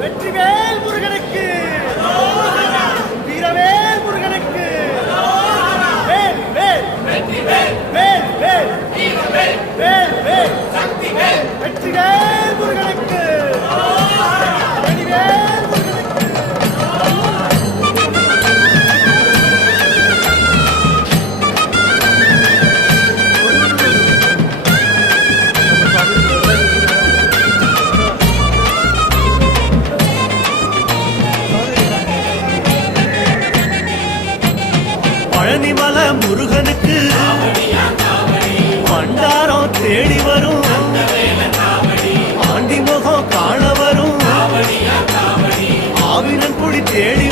வெற்றிவேல் முருகனுக்கு வீரவேல் முருகனுக்கு வேல் வேல் வெற்றிவேல் வேல் வேல் வீரவேல் வேல் வேல் சக்திவேல் வெற்றிவேல் முருகனுக்கு வெற்றிவேல் முருகனுக்கு பழனிமலை முருகனுக்கு பண்டாரம் தேடி வரும் ஆண்டி முகம் காண வரும் ஆவினன் குடி தேடி